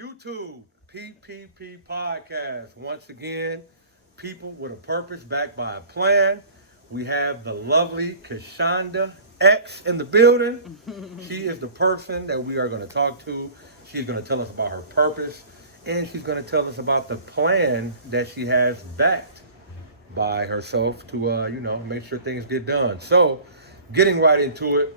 YouTube PPP podcast. Once again, people with a purpose backed by a plan. We have the lovely Keiehonda X in the building. She is the person that we are going to talk to. She's going to tell us about her purpose, and she's going to tell us about the plan that she has backed by herself to, make sure things get done. So, getting right into it,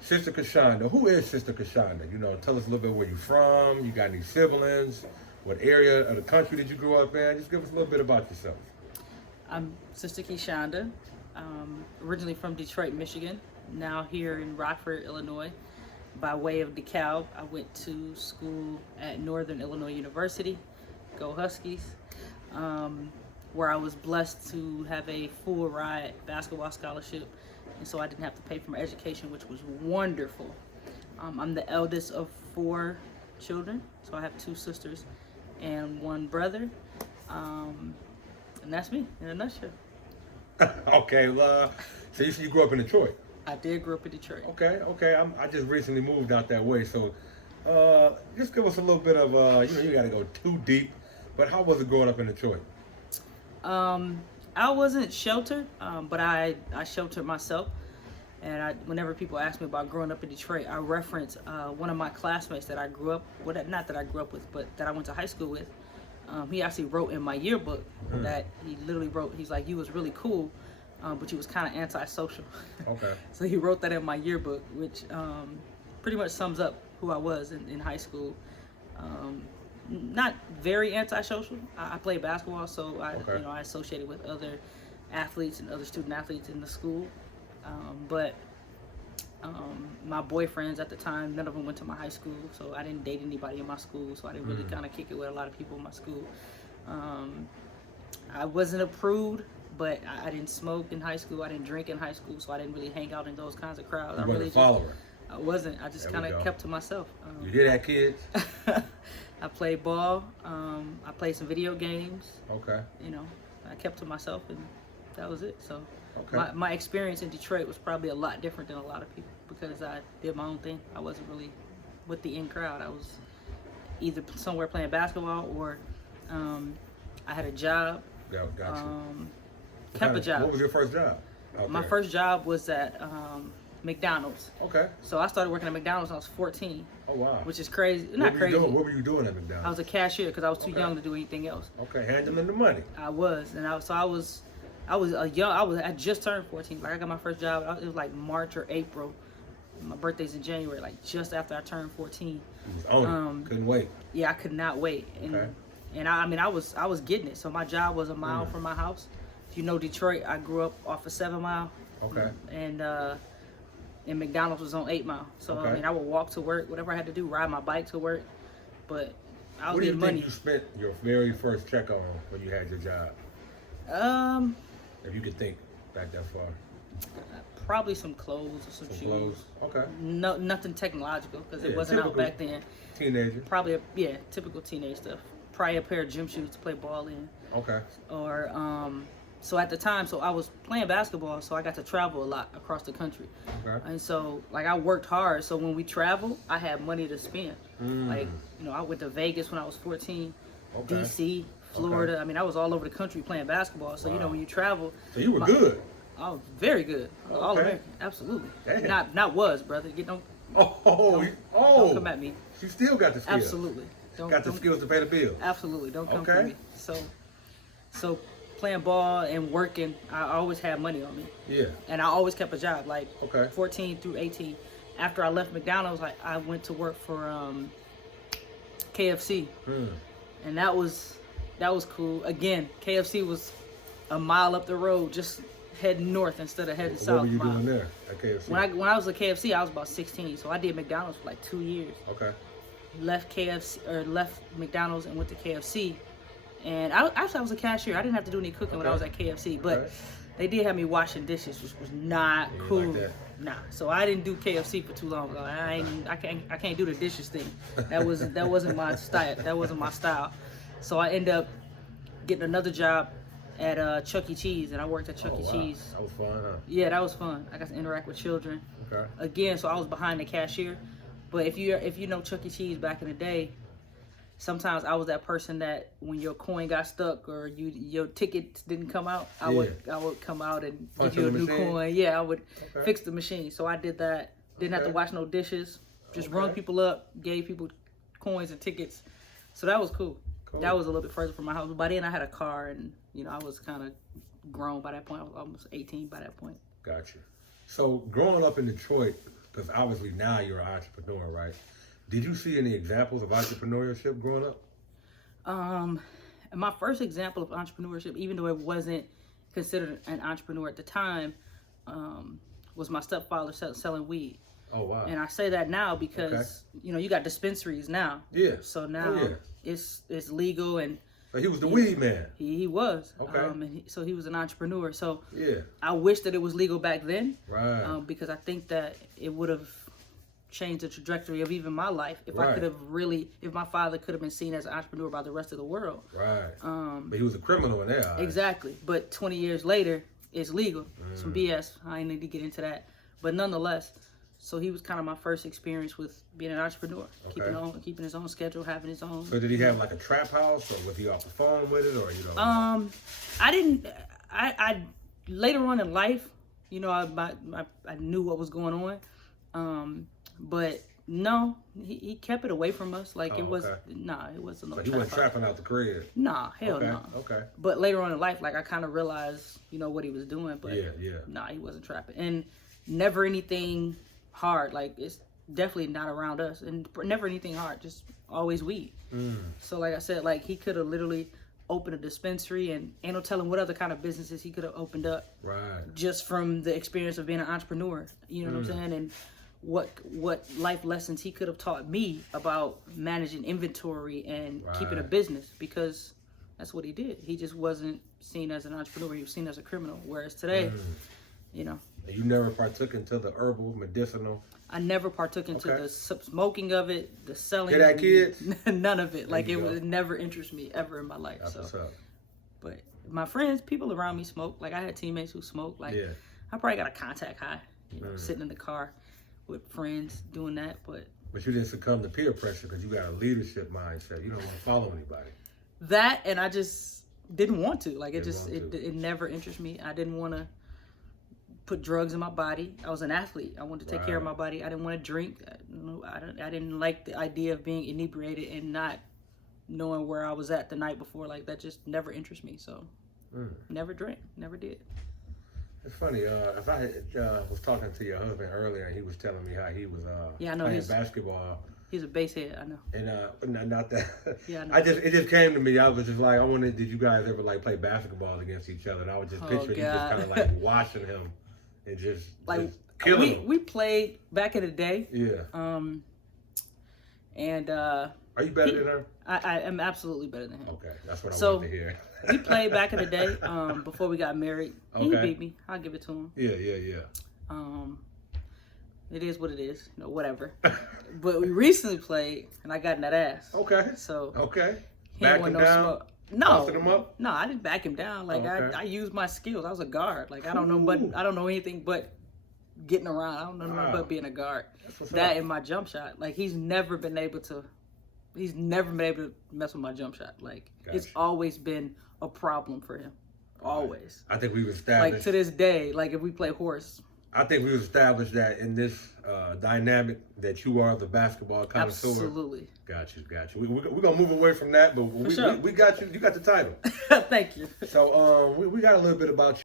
Sister Kieshonda. Who is Sister Kieshonda? Tell us a little bit where you're from. You got any siblings? What area of the country did you grow up in? Just give us a little bit about yourself. I'm Sister Kieshonda, originally from Detroit, Michigan, now here in Rockford, Illinois. By way of DeKalb, I went to school at Northern Illinois University, go Huskies, where I was blessed to have a full ride basketball scholarship, and so I didn't have to pay for my education, which was wonderful. I'm the eldest of 4 children, so I have 2 sisters and 1 brother, and that's me in a nutshell. Okay, well, so you grew up in Detroit. I did grow up in Detroit. Okay. I just recently moved out that way, so just give us a little bit of, you got to go too deep, but how was it growing up in Detroit? I wasn't sheltered, but I sheltered myself. And whenever people ask me about growing up in Detroit, I reference one of my classmates that I grew up, not that I grew up with, but that I went to high school with. He actually wrote in my yearbook that he literally wrote, he's like, you was really cool, but you was kind of antisocial. Okay. So he wrote that in my yearbook, which pretty much sums up who I was in high school. Not very antisocial. I played basketball, so I associated with other athletes and other student athletes in the school. But my boyfriends at the time, none of them went to my high school, so I didn't date anybody in my school, so I didn't really kind of kick it with a lot of people in my school. I wasn't a prude, but I didn't smoke in high school. I didn't drink in high school, so I didn't really hang out in those kinds of crowds. You weren't a follower. I wasn't. I just kind of kept to myself. You did have kids? I played ball. I played some video games. Okay. I kept to myself, and that was it. So okay. my experience in Detroit was probably a lot different than a lot of people because I did my own thing. I wasn't really with the in crowd. I was either somewhere playing basketball or I had a job. Yeah, gotcha. Kept a job. What was your first job? My first job was at McDonald's. Okay. So I started working at McDonald's when I was 14. Oh, wow. Which is crazy. Not crazy. What were you doing at McDonald's? I was a cashier because I was too young to do anything else. Okay, handling the money. I was, and I just turned 14. Like I got my first job. It was like March or April. My birthday's in January. Like just after I turned 14. You was on it. Couldn't wait. Yeah, I could not wait. And I was getting it. So my job was a mile from my house. If you know Detroit, I grew up off of 7 Mile. Okay. And McDonald's was on 8 Mile. So I would walk to work, whatever I had to do, ride my bike to work. But I was getting money. What do you think you spent your very first check on when you had your job? If you could think back that far. Probably some clothes or some shoes. Clothes. Okay. No, nothing technological because it wasn't out back then. Teenager. Probably typical teenage stuff. Probably a pair of gym shoes to play ball in. Okay. Or so at the time, I was playing basketball, so I got to travel a lot across the country. Okay. And so I worked hard, so when we traveled, I had money to spend. Like, I went to Vegas when I was 14, DC, Florida. Okay. I was all over the country playing basketball. So, when you travel. So you were good. Oh, very good. Okay. All American, absolutely. Damn. Not was, brother. Don't come at me. You still got the skills. Absolutely. Got the skills to pay the bills. Absolutely. Don't come for me. So playing ball and working, I always had money on me. Yeah. And I always kept a job, like 14 through 18. After I left McDonald's, I went to work for KFC. And that was cool. Again, KFC was a mile up the road, just heading north instead of heading south. What were you doing there at KFC? When I was at KFC, I was about 16, so I did McDonald's for like 2 years. Okay. Left McDonald's and went to KFC. And I was a cashier. I didn't have to do any cooking when I was at KFC, but they did have me washing dishes, which was not cool. Like that? Nah. So I didn't do KFC for too long. I can't do the dishes thing. That wasn't my style. That wasn't my style. So I ended up getting another job at Chuck E. Cheese, and I worked at Chuck E. Cheese. That was fun, huh? Yeah, that was fun. I got to interact with children. Okay. Again, so I was behind the cashier. But if you know Chuck E. Cheese back in the day, sometimes I was that person that when your coin got stuck or your ticket didn't come out, I would come out and Punch give you a new machine? coin. Yeah, I would fix the machine. So I did that. Didn't have to wash no dishes. Just rung people up, gave people coins and tickets. So that was cool. That was a little bit further from my house. But by then I had a car, and I was kind of grown by that point. I was almost 18 by that point. Gotcha. So growing up in Detroit, because obviously now you're an entrepreneur, right? Did you see any examples of entrepreneurship growing up? And my first example of entrepreneurship, even though it wasn't considered an entrepreneur at the time, was my stepfather selling weed. Oh, wow. And I say that now because, you got dispensaries now. Yeah. So now it's legal, and so he was the weed man. He was. Okay. So he was an entrepreneur. So Yeah. I wish that it was legal back then. Right. Because I think that it would have changed the trajectory of even my life if I could have if my father could have been seen as an entrepreneur by the rest of the world. Right. But he was a criminal in there. Right? Exactly. But 20 years later, it's legal. Some BS. I ain't need to get into that. But nonetheless, so he was kind of my first experience with being an entrepreneur, keeping his own schedule, having his own. So did he have like a trap house, or was he off the phone with it, or I didn't. I later on in life, I knew what was going on, but no, he kept it away from us. Like it was, it wasn't no. So he wasn't trapping out the crib. Nah, hell no. Okay. But later on in life, like I kind of realized, what he was doing. But yeah. Nah, he wasn't trapping, and never anything hard. Like it's definitely not around us, and never anything hard. Just always weed. So like I said, like he could have literally opened a dispensary, and ain't no telling what other kind of businesses he could have opened up. Right. Just from the experience of being an entrepreneur. You know what I'm saying? And what life lessons he could have taught me about managing inventory and keeping a business, because that's what he did. He just wasn't seen as an entrepreneur. He was seen as a criminal. Whereas today, And you never partook into the herbal, medicinal? I never partook into the smoking of it, the selling. Hear that, kids? None of it. Like it would never interest me ever in my life. That's what's up. But my friends, people around me smoke. Like I had teammates who smoked. Like I probably got a contact high, sitting in the car with friends doing that. But you didn't succumb to peer pressure because you got a leadership mindset. You don't want to follow anybody. That, and I just didn't want to. Like it never interested me. I didn't want to put drugs in my body. I was an athlete. I wanted to take care of my body. I didn't want to drink. I didn't like the idea of being inebriated and not knowing where I was at the night before. Like that just never interested me. So never drank, never did. It's funny. If I was talking to your husband earlier, and he was telling me how he was I know playing basketball. He's a base head, I know. And not that. Yeah, I know. It just came to me. I was just like, I wondered, did you guys ever like play basketball against each other? And I was just picturing you just kind of like watching him and just like killing him. We played back in the day. Yeah. And are you better than her? I am absolutely better than him. Okay, that's what I wanted to hear. We played back in the day, before we got married. He beat me. I'll give it to him. Yeah. It is what it is. Whatever. But we recently played, and I got in that ass. Okay. So. Okay. He ain't want no smoke. No. Him up? No, I didn't back him down. Like I used my skills. I was a guard. Like I don't know anything but getting around. I don't know nothing but being a guard. That and my jump shot. Like he's never been able to mess with my jump shot. Like it's always been a problem for him. Always. I think we've established. Like to this day, like if we play horse. I think we've established that in this dynamic that you are the basketball connoisseur. Absolutely. Got you. We're going to move away from that, but we got you. You got the title. Thank you. So we got a little bit about you.